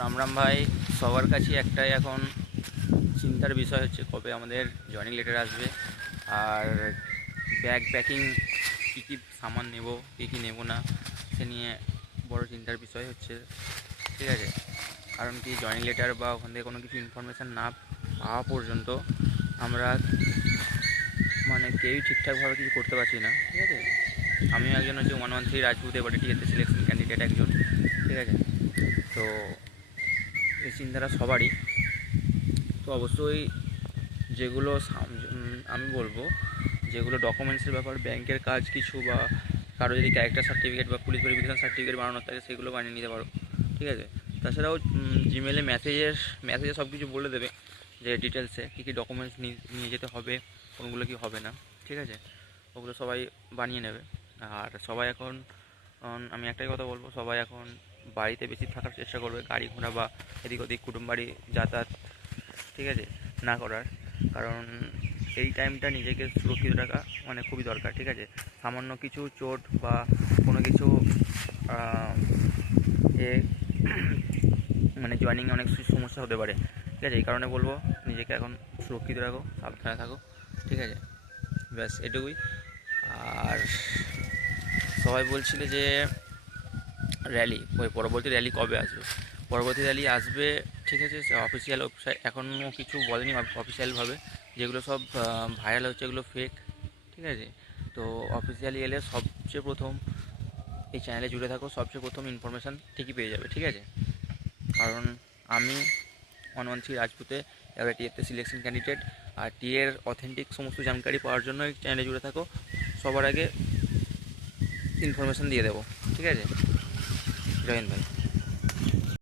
রাম রাম ভাই, সবার কাছে একটাই এখন চিন্তার বিষয় হচ্ছে কবে আমাদের জয়েনিং লেটার আসবে। আর ব্যাগ প্যাকিং কী কী সামান নেব, কী কী নেব না, সে নিয়ে বড় চিন্তার বিষয় হচ্ছে। ঠিক আছে, কারণ কি জয়েনিং লেটার বা ওখান থেকে কোনো কিছু ইনফরমেশান না পাওয়া পর্যন্ত আমরা মানে কেউই ঠিকঠাকভাবে কিছু করতে পারছি না। ঠিক আছে, আমিও একজন হচ্ছে 113 রাজপুত এবারে টিএতে সিলেকশন ক্যান্ডিডেট একজন। ঠিক আছে, তো এই চিন্তাটা সবারই। তো অবশ্যই যেগুলো আমি বলবো, যেগুলো ডকুমেন্টসের ব্যাপার, ব্যাংকের কাজ কিছু, বা কারো যদি ক্যারেক্টার সার্টিফিকেট বা পুলিশ ভেরিফিকেশন সার্টিফিকেট বানানোর থাকে সেগুলো বানিয়ে নিতে পারো। ঠিক আছে, তাছাড়াও জিমেলে মেসেজে সব কিছু বলে দেবে যে ডিটেলসে কী কী ডকুমেন্টস নিয়ে যেতে হবে, কোনগুলো কী হবে না। ঠিক আছে, ওগুলো সবাই বানিয়ে নেবে। আর সবাই এখন আমি একটাই কথা বলবো, সবাই এখন বাড়িতে বেশি থাকার চেষ্টা করবে, গাড়ি ঘোড়া বা এদিক ওদিক কুটুম বাড়ি যাতায়াত, ঠিক আছে, না করার। কারণ এই টাইমটা নিজেকে সুরক্ষিত রাখা মানে খুবই দরকার। ঠিক আছে, সামান্য কিছু চোট বা কোনো কিছু এ মানে জয়েনিংয়ে অনেক সমস্যা হতে পারে। ঠিক আছে, এই কারণে বলবো নিজেকে এখন সুরক্ষিত রাখো, সাবধানে থাকো। ঠিক আছে, ব্যাস এটুকুই। আর সবাই বলছিল যে পরবর্তী র্যালি কবে আসবে। পরবর্তী র্যালি আসবে, ঠিক আছে, অফিসিয়াল ওয়েবসাইট এখনও কিছু বলেনি অফিসিয়ালভাবে। যেগুলো সব ভাইরাল হচ্ছে এগুলো ফেক। ঠিক আছে, তো অফিসিয়ালি এলে সবচেয়ে প্রথম এই চ্যানেলে জুড়ে থাকো, সবচেয়ে প্রথম ইনফরমেশান ঠিকই পেয়ে যাবে। ঠিক আছে, কারণ আমি 113 রাজপুতে এবার টিএতে সিলেকশন ক্যান্ডিডেট। আর টিএর অথেন্টিক সমস্ত জানকারি পাওয়ার জন্য এই চ্যানেলে জুড়ে থাকো, সবার আগে ইনফরমেশান দিয়ে দেবো। ঠিক আছে, জয় হিন্দ ভাই।